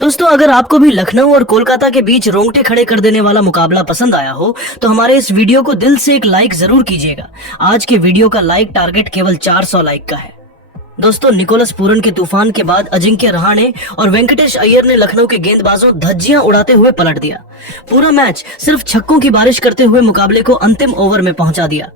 दोस्तों, अगर आपको भी लखनऊ और कोलकाता के बीच रोंगटे खड़े कर देने वाला मुकाबला पसंद आया हो तो हमारे इस वीडियो को दिल से एक लाइक जरूर कीजिएगा। आज के वीडियो का लाइक टारगेट केवल 400 लाइक का है। दोस्तों, निकोलस पूरन के तूफान के बाद अजिंक्य रहाणे और वेंकटेश अय्यर ने लखनऊ के गेंदबाजों धज्जियां उड़ाते हुए पलट दिया। पूरा मैच सिर्फ छक्कों की बारिश करते हुए मुकाबले को अंतिम ओवर में पहुंचा दिया,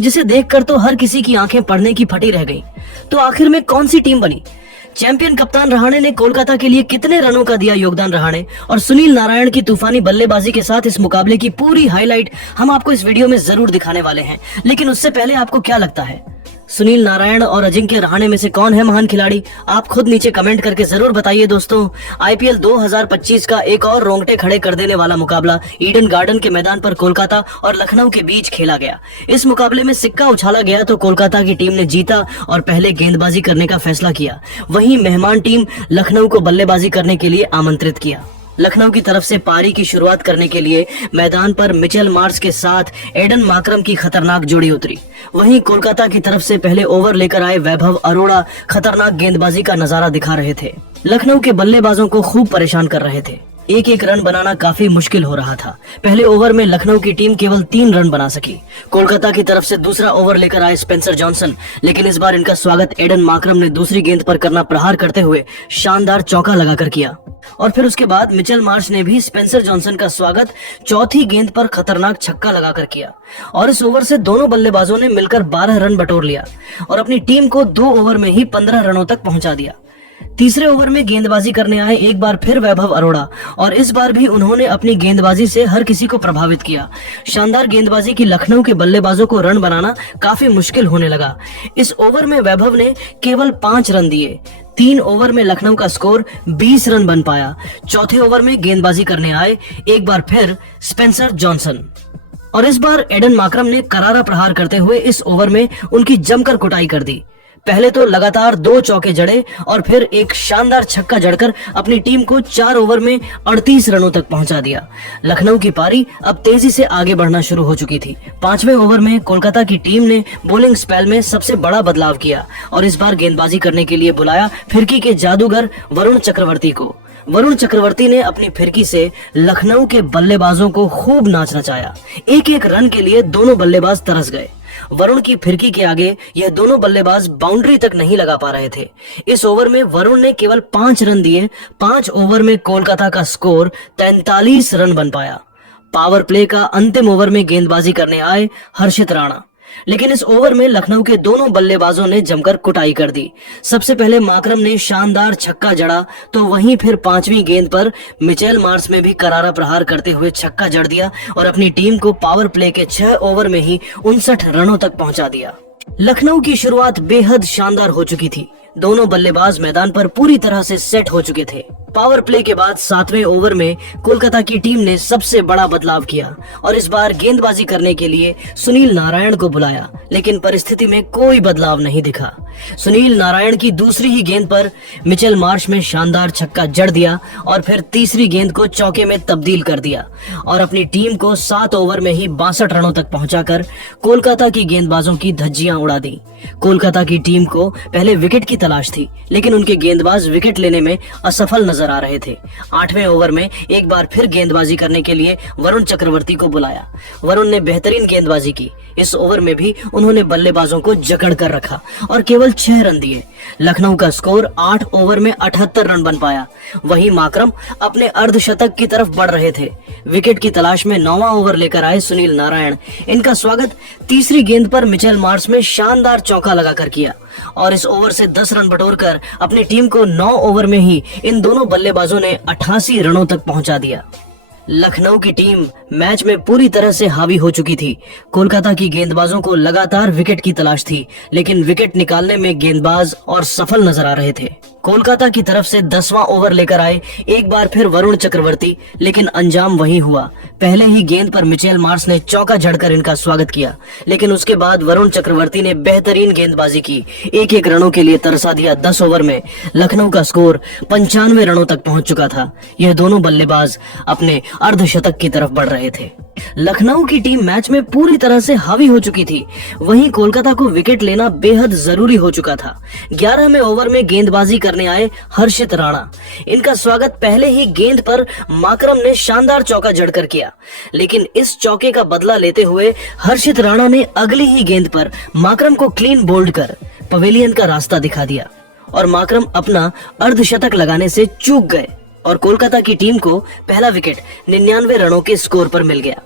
जिसे देखकर तो हर किसी की आंखें पड़ने की फटी रह गईं। तो आखिर में कौन सी टीम बनी? चैंपियन कप्तान रहाणे ने कोलकाता के लिए कितने रनों का दिया योगदान? रहाणे और सुनील नारायण की तूफानी बल्लेबाजी के साथ इस मुकाबले की पूरी हाईलाइट हम आपको इस वीडियो में जरूर दिखाने वाले हैं। लेकिन उससे पहले आपको क्या लगता है, सुनील नारायण और अजिंक्य रहाणे में से कौन है महान खिलाड़ी? आप खुद नीचे कमेंट करके जरूर बताइए। दोस्तों, आईपीएल 2025 का एक और रोंगटे खड़े कर देने वाला मुकाबला ईडन गार्डन के मैदान पर कोलकाता और लखनऊ के बीच खेला गया। इस मुकाबले में सिक्का उछाला गया तो कोलकाता की टीम ने जीता और पहले गेंदबाजी करने का फैसला किया। वहीं मेहमान टीम लखनऊ को बल्लेबाजी करने के लिए आमंत्रित किया। लखनऊ की तरफ से पारी की शुरुआत करने के लिए मैदान पर मिचेल मार्श के साथ एडन माकरम की खतरनाक जोड़ी उतरी। वहीं कोलकाता की तरफ से पहले ओवर लेकर आए वैभव अरोड़ा खतरनाक गेंदबाजी का नजारा दिखा रहे थे। लखनऊ के बल्लेबाजों को खूब परेशान कर रहे थे। एक एक रन बनाना काफी मुश्किल हो रहा था। पहले ओवर में लखनऊ की टीम केवल 3 रन बना सकी। कोलकाता की तरफ से दूसरा ओवर लेकर आए स्पेंसर जॉनसन, लेकिन इस बार इनका स्वागत एडन माकरम ने दूसरी गेंद पर करना प्रहार करते हुए शानदार चौका लगाकर किया। और फिर उसके बाद मिचेल मार्श ने भी स्पेंसर जॉनसन का स्वागत चौथी गेंद पर खतरनाक छक्का लगाकर किया। और इस ओवर से दोनों बल्लेबाजों ने मिलकर 12 रन बटोर लिया और अपनी टीम को 2 ओवर में ही 15 रनों तक पहुंचा दिया। तीसरे ओवर में गेंदबाजी करने आए एक बार फिर वैभव अरोड़ा और इस बार भी उन्होंने अपनी गेंदबाजी से हर किसी को प्रभावित किया। शानदार गेंदबाजी की लखनऊ के बल्लेबाजों को रन बनाना काफी मुश्किल होने लगा। इस ओवर में वैभव ने केवल 5 रन दिए। 3 ओवर में लखनऊ का स्कोर 20 रन बन पाया। चौथे ओवर में गेंदबाजी करने आए एक बार फिर स्पेंसर जॉनसन और इस बार एडन माकरम ने करारा प्रहार करते हुए इस ओवर में उनकी जमकर कुटाई कर दी। पहले तो लगातार 2 चौके जड़े और फिर एक शानदार छक्का जड़कर अपनी टीम को 4 ओवर में 38 रनों तक पहुंचा दिया। लखनऊ की पारी अब तेजी से आगे बढ़ना शुरू हो चुकी थी। 5वें ओवर में कोलकाता की टीम ने बॉलिंग स्पेल में सबसे बड़ा बदलाव किया और इस बार गेंदबाजी करने के लिए बुलाया फिरकी के जादूगर वरुण चक्रवर्ती को। वरुण चक्रवर्ती ने अपनी फिरकी से लखनऊ के बल्लेबाजों को खूब नाच नचाया। एक एक रन के लिए दोनों बल्लेबाज तरस गए। वरुण की फिरकी के आगे यह दोनों बल्लेबाज बाउंड्री तक नहीं लगा पा रहे थे। इस ओवर में वरुण ने केवल 5 रन दिए। 5 ओवर में कोलकाता का स्कोर 43 रन बन पाया। पावर प्ले का अंतिम ओवर में गेंदबाजी करने आए हर्षित राणा, लेकिन इस ओवर में लखनऊ के दोनों बल्लेबाजों ने जमकर कुटाई कर दी। सबसे पहले माकरम ने शानदार छक्का जड़ा तो वहीं फिर 5वीं गेंद पर मिचेल मार्श में भी करारा प्रहार करते हुए छक्का जड़ दिया और अपनी टीम को पावर प्ले के 6 ओवर में ही 59 रनों तक पहुंचा दिया। लखनऊ की शुरुआत बेहद शानदार हो चुकी थी। दोनों बल्लेबाज मैदान पर पूरी तरह से सेट हो चुके थे। पावर प्ले के बाद 7वें ओवर में कोलकाता की टीम ने सबसे बड़ा बदलाव किया और इस बार गेंदबाजी करने के लिए सुनील नारायण को बुलाया, लेकिन परिस्थिति में कोई बदलाव नहीं दिखा। सुनील नारायण की दूसरी ही गेंद पर मिचेल मार्श में शानदार छक्का जड़ दिया और फिर तीसरी गेंद को चौके में तब्दील कर दिया और अपनी टीम को 7 ओवर में ही 62 रनों तक पहुंचाकर कोलकाता की गेंदबाजों की धज्जियां उड़ा दी। कोलकाता की टीम को पहले विकेट की तलाश थी, लेकिन उनके गेंदबाज विकेट लेने में असफल नजर आ रहे थे। 8वें ओवर में एक बार फिर गेंदबाजी करने के लिए वरुण चक्रवर्ती को बुलाया। वरुण ने बेहतरीन गेंदबाजी की। इस ओवर में भी उन्होंने बल्लेबाजों को जकड़ कर रखा और केवल 6 रन दिए। लखनऊ का स्कोर 8 ओवर में 78 रन बन पाया। वहीं माकरम अपने अर्धशतक की तरफ बढ़ रहे थे। विकेट की तलाश में 9वां ओवर लेकर आए सुनील नारायण। इनका स्वागत तीसरी गेंद पर मिचेल मार्श में शानदार चौका लगाकर किया और इस ओवर से 10 रन बटोरकर अपनी टीम को 9 ओवर में ही इन दोनों बल्लेबाजों ने 88 रनों तक पहुंचा दिया। लखनऊ की टीम मैच में पूरी तरह से हावी हो चुकी थी। कोलकाता की गेंदबाजों को लगातार विकेट की तलाश थी, लेकिन विकेट निकालने में गेंदबाज और सफल नजर आ रहे थे। कोलकाता की तरफ से 10वां ओवर लेकर आए एक बार फिर वरुण चक्रवर्ती, लेकिन अंजाम वही हुआ। पहले ही गेंद पर मिचेल मार्श ने चौका जड़कर इनका स्वागत किया, लेकिन उसके बाद वरुण चक्रवर्ती ने बेहतरीन गेंदबाजी की। एक एक रनों के लिए तरसा दिया। 10 ओवर में लखनऊ का स्कोर 95 रनों तक पहुंच चुका था। यह दोनों बल्लेबाज अपने अर्धशतक की तरफ बढ़ रहे थे। लखनऊ की टीम मैच में पूरी तरह से हावी हो चुकी थी। वहीं कोलकाता को विकेट लेना बेहद जरूरी हो चुका था। 11वें ओवर में गेंदबाजी करने करने आए हर्षित राणा। इनका स्वागत पहले ही गेंद पर माकरम ने शानदार चौका जड़कर किया, लेकिन इस चौके का बदला लेते हुए हर्षित राणा ने अगली ही गेंद पर माकरम को क्लीन बोल्ड कर पवेलियन का रास्ता दिखा दिया और माकरम अपना अर्धशतक लगाने से चूक गए और कोलकाता की टीम को पहला विकेट 99 रनों के स्कोर पर मिल गया।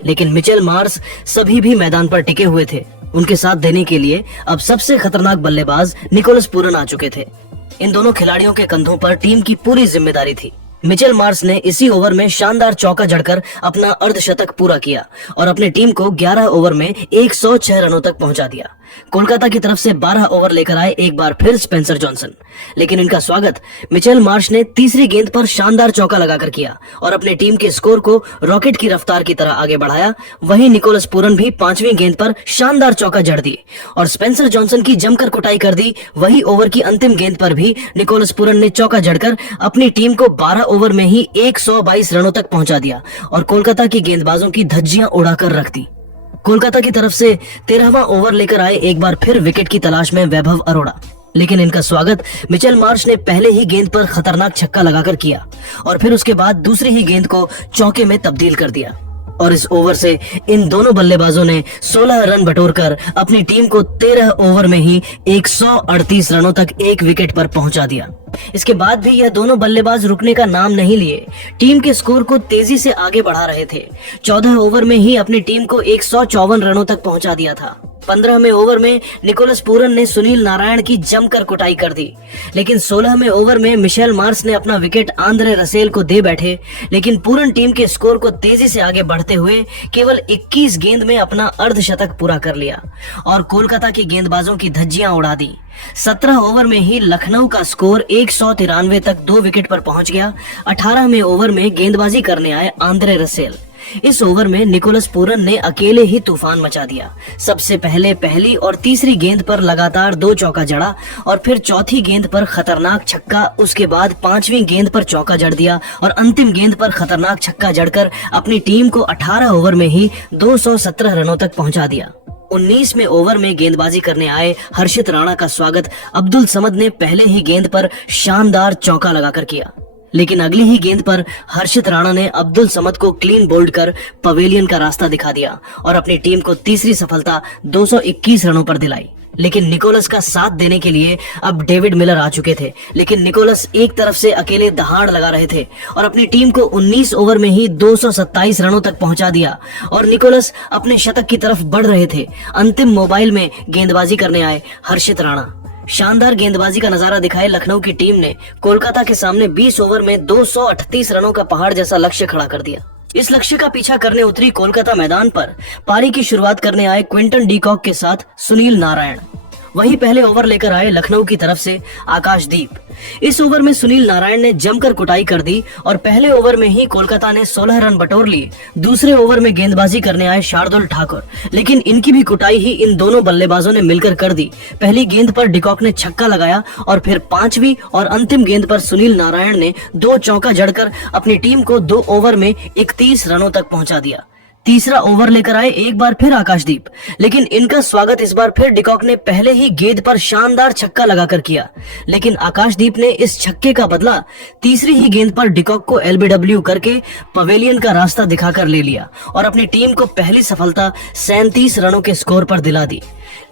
लेकिन मिचेल मार्श सभी भी मैदान पर टिके हुए थे। उनके साथ देने के लिए अब सबसे खतरनाक बल्लेबाज निकोलस पूरन आ चुके थे। इन दोनों खिलाड़ियों के कंधों पर टीम की पूरी जिम्मेदारी थी। मिचेल मार्श ने इसी ओवर में शानदार चौका जड़कर अपना अर्धशतक पूरा किया और अपनी टीम को 11 ओवर में 106 रनों तक पहुंचा दिया। कोलकाता की तरफ से 12 ओवर लेकर आए एक बार फिर स्पेंसर जॉनसन, लेकिन इनका स्वागत मिचेल मार्श ने तीसरी गेंद पर शानदार चौका लगाकर किया और अपनी टीम के स्कोर को रॉकेट की रफ्तार की तरह आगे बढ़ाया। वहीं निकोलस पूरन भी 5वीं गेंद पर शानदार चौका जड़ दी और स्पेंसर जॉनसन की जमकर कुटाई कर दी। वही ओवर की अंतिम गेंद पर भी निकोलस पूरन ने चौका जड़कर अपनी टीम को 12 ओवर में ही 122 रनों तक पहुंचा दिया और कोलकाता की गेंदबाजों की धज्जियां उड़ाकर रख दी। कोलकाता की तरफ से 13वां ओवर लेकर आए एक बार फिर विकेट की तलाश में वैभव अरोड़ा, लेकिन इनका स्वागत मिचेल मार्श ने पहले ही गेंद पर खतरनाक छक्का लगाकर किया और फिर उसके बाद दूसरी ही गेंद को चौके में तब्दील कर दिया और इस ओवर से इन दोनों बल्लेबाजों ने 16 रन बटोरकर अपनी टीम को 13 ओवर में ही 138 रनों तक एक विकेट पर पहुंचा दिया। इसके बाद भी यह दोनों बल्लेबाज रुकने का नाम नहीं लिए, टीम के स्कोर को तेजी से आगे बढ़ा रहे थे। 14 ओवर में ही अपनी टीम को 154 रनों तक पहुंचा दिया था। 15वें ओवर में निकोलस पूरन ने सुनील नारायण की जमकर कुटाई कर दी, लेकिन 16वें ओवर में मिचेल मार्श ने अपना विकेट आंद्रे रसेल को दे बैठे। लेकिन पूरन टीम के स्कोर को तेजी से आगे बढ़ते हुए केवल 21 गेंद में अपना अर्धशतक पूरा कर लिया और कोलकाता की गेंदबाजों की धज्जियां उड़ा दी। 17 ओवर में ही लखनऊ का स्कोर 193 तक 2 विकेट पर पहुंच गया। 18वें ओवर में गेंदबाजी करने आए आंद्रे रसेल। इस ओवर में निकोलस पूरन ने अकेले ही तूफान मचा दिया। सबसे पहले पहली और तीसरी गेंद पर लगातार 2 चौका जड़ा और फिर चौथी गेंद पर खतरनाक छक्का, उसके बाद 5वीं गेंद पर चौका जड़ दिया और अंतिम गेंद पर खतरनाक छक्का जड़कर अपनी टीम को 18 ओवर में ही 217 रनों तक पहुंचा दिया। 19वें ओवर में गेंदबाजी करने आए हर्षित राणा का स्वागत अब्दुल समद ने पहले ही गेंद पर शानदार चौका लगाकर किया, लेकिन अगली ही गेंद पर हर्षित राणा ने अब्दुल समद को क्लीन बोल्ड कर पवेलियन का रास्ता दिखा दिया और अपनी टीम को तीसरी सफलता 221 रनों पर दिलाई। लेकिन निकोलस का साथ देने के लिए अब डेविड मिलर आ चुके थे, लेकिन निकोलस एक तरफ से अकेले दहाड़ लगा रहे थे और अपनी टीम को 19 ओवर में ही 227 रनों तक पहुंचा दिया और निकोलस अपने शतक की तरफ बढ़ रहे थे। अंतिम मोबाइल में गेंदबाजी करने आए हर्षित राणा। शानदार गेंदबाजी का नजारा दिखाए लखनऊ की टीम ने कोलकाता के सामने 20 ओवर में 238 रनों का पहाड़ जैसा लक्ष्य खड़ा कर दिया। इस लक्ष्य का पीछा करने उतरी कोलकाता मैदान पर पारी की शुरुआत करने आए क्विंटन डी कॉक के साथ सुनील नारायण। वहीं पहले ओवर लेकर आए लखनऊ की तरफ से आकाशदीप। इस ओवर में सुनील नारायण ने जमकर कुटाई कर दी और पहले ओवर में ही कोलकाता ने 16 रन बटोर लिए। दूसरे ओवर में गेंदबाजी करने आए शार्दुल ठाकुर, लेकिन इनकी भी कुटाई ही इन दोनों बल्लेबाजों ने मिलकर कर दी। पहली गेंद पर डिकॉक ने छक्का लगाया और फिर 5वीं और अंतिम गेंद पर सुनील नारायण ने 2 चौका जड़कर अपनी टीम को 2 ओवर में 31 रनों तक पहुंचा दिया। तीसरा ओवर लेकर आए एक बार फिर आकाशदीप, लेकिन इनका स्वागत इस बार फिर डिकॉक ने पहले ही गेंद पर शानदार छक्का लगाकर किया, लेकिन आकाशदीप ने इस छक्के का बदला तीसरी ही गेंद पर डिकॉक को एलबीडब्ल्यू करके पवेलियन का रास्ता दिखाकर ले लिया और अपनी टीम को पहली सफलता 37 रनों के स्कोर पर दिला दी।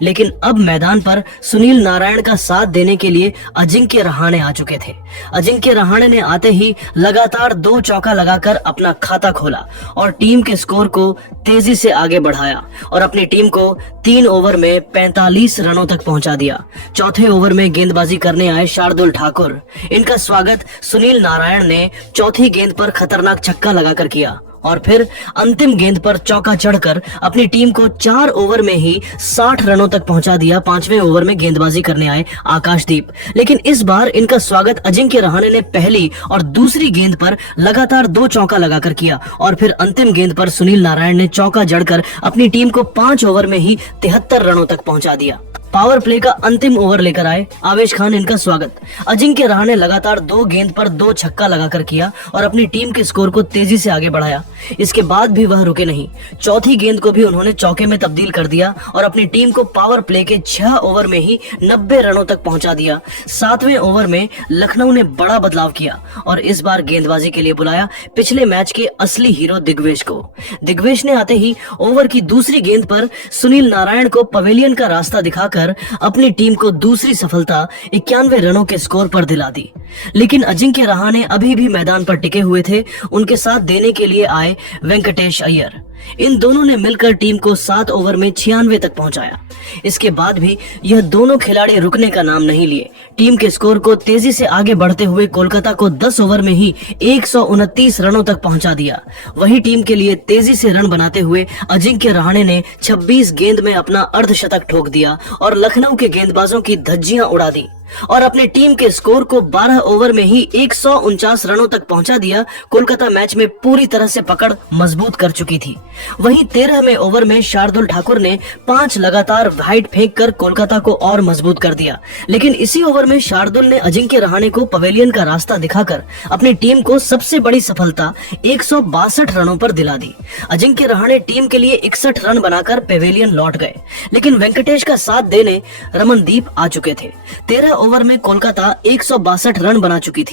लेकिन अब मैदान पर सुनील नारायण का साथ देने के लिए अजिंक्य रहाणे आ चुके थे। अजिंक्य रहाणे ने आते ही लगातार 2 चौका लगाकर अपना खाता खोला और टीम के स्कोर को तेजी से आगे बढ़ाया और अपनी टीम को 3 ओवर में 45 रनों तक पहुंचा दिया। चौथे ओवर में गेंदबाजी करने आए शार्दुल ठाकुर। इनका स्वागत सुनील नारायण ने चौथी गेंद पर खतरनाक छक्का लगाकर किया और फिर अंतिम गेंद पर चौका चढ़कर अपनी टीम को 4 ओवर में ही 60 रनों तक पहुंचा दिया। 5वें ओवर में गेंदबाजी करने आए आकाशदीप, लेकिन इस बार इनका स्वागत अजिंक्य रहाणे ने पहली और दूसरी गेंद पर लगातार 2 चौका लगाकर किया और फिर अंतिम गेंद पर सुनील नारायण ने चौका जड़कर अपनी टीम को 5 ओवर में ही 73 रनों तक पहुंचा दिया। पावर प्ले का अंतिम ओवर लेकर आए आवेश खान, इनका स्वागत। अजिंक्य रहाणे लगातार 2 गेंद पर 2 छक्का लगाकर किया और अपनी टीम के स्कोर को तेजी से आगे बढ़ाया। इसके बाद भी वह रुके नहीं, चौथी गेंद को भी उन्होंने चौके में तब्दील कर दिया और अपनी टीम को पावर प्ले के 6 ओवर में ही 90 रनों तक पहुंचा दिया। 7वें ओवर में लखनऊ ने बड़ा बदलाव किया और इस बार गेंदबाजी के लिए बुलाया पिछले मैच के असली हीरो दिग्वेश को। दिग्वेश ने आते ही ओवर की दूसरी गेंद पर सुनील नारायण को पवेलियन का रास्ता दिखाकर अपनी टीम को दूसरी सफलता 91 रनों के स्कोर पर दिला दी। लेकिन अजिंक्य रहाणे अभी भी मैदान पर टिके हुए थे। उनके साथ देने के लिए आए वेंकटेश अय्यर। इन दोनों ने मिलकर टीम को 7 ओवर में 96 तक पहुंचाया। इसके बाद भी यह दोनों खिलाड़ी रुकने का नाम नहीं लिए। टीम के स्कोर को तेजी से आगे बढ़ते हुए कोलकाता को 10 ओवर में ही 129 रनों तक पहुंचा दिया। वही टीम के लिए तेजी से रन बनाते हुए अजिंक्य रहाणे ने 26 गेंद में अपना अर्धशतक ठोक दिया और लखनऊ के गेंदबाजों की धज्जियां उड़ा दी और अपनी टीम के स्कोर को 12 ओवर में ही 149 रनों तक पहुंचा दिया। कोलकाता मैच में पूरी तरह से पकड़ मजबूत कर चुकी थी। वहीं 13वें ओवर में शार्दुल ठाकुर ने 5 लगातार वाइड फेंक कर कोलकाता को और मजबूत कर दिया। लेकिन इसी ओवर में शार्दुल ने अजिंक्य रहाणे को पवेलियन का रास्ता दिखाकर अपनी टीम को सबसे बड़ी सफलता 162 रनों पर दिला दी। अजिंक्य रहाणे टीम के लिए 61 रन बनाकर पवेलियन लौट गए, लेकिन वेंकटेश का साथ देने रमनदीप आ चुके थे। 13 ओवर में कोलकाता 162 रन बना चुकी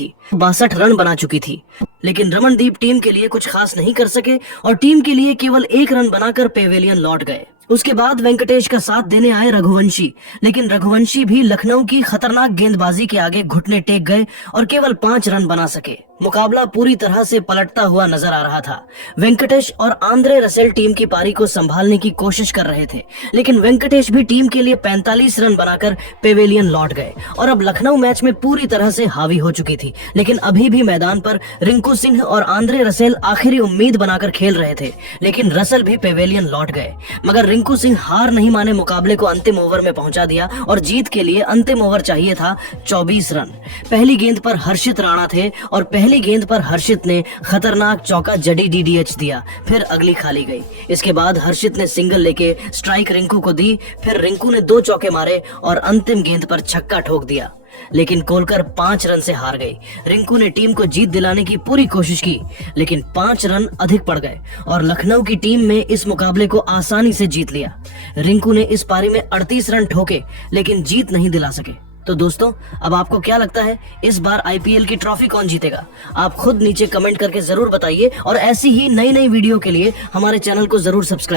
थी, लेकिन रमनदीप टीम के लिए कुछ खास नहीं कर सके और टीम के लिए केवल 1 रन बनाकर पवेलियन लौट गए। उसके बाद वेंकटेश का साथ देने आए रघुवंशी, लेकिन रघुवंशी भी लखनऊ की खतरनाक गेंदबाजी के आगे घुटने टेक गए और केवल 5 रन बना सके। मुकाबला पूरी तरह से पलटता हुआ नजर आ रहा था। वेंकटेश और आंद्रे रसेल टीम की पारी को संभालने की कोशिश कर रहे थे, लेकिन वेंकटेश भी टीम के लिए 45 रन बनाकर पवेलियन लौट गए और अब लखनऊ मैच में पूरी तरह से हावी हो चुकी थी। लेकिन अभी भी मैदान पर रिंकू सिंह और आंद्रे रसेल आखिरी उम्मीद बनाकर खेल रहे थे, लेकिन रसेल भी पवेलियन लौट गए। मगर रिंकू सिंह हार नहीं माने मुकाबले को अंतिम ओवर में पहुंचा दिया और जीत के लिए अंतिम ओवर चाहिए था 24 रन। पहली गेंद पर हर्षित राणा थे और पहली गेंद पर हर्षित ने खतरनाक चौका जड़ी डीडीएच दिया, फिर अगली खाली गई। इसके बाद हर्षित ने सिंगल लेके स्ट्राइक रिंकू को दी, फिर रिंकू ने 2 चौके मारे और अंतिम गेंद पर छक्का ठोक दिया। लेकिन कोलकर 5 रन से हार गई। रिंकू ने टीम को जीत दिलाने की पूरी कोशिश की, लेकिन 5 रन अधिक पड़ गए और लखनऊ की टीम में इस मुकाबले को आसानी से जीत लिया। रिंकू ने इस पारी में 38 रन ठोके, लेकिन जीत नहीं दिला सके। तो दोस्तों, अब आपको क्या लगता है इस बार आईपीएल की ट्रॉफी कौन जीतेगा? आप खुद नीचे कमेंट करके जरूर बताइए और ऐसी ही नई वीडियो के लिए हमारे चैनल को जरूर सब्सक्राइब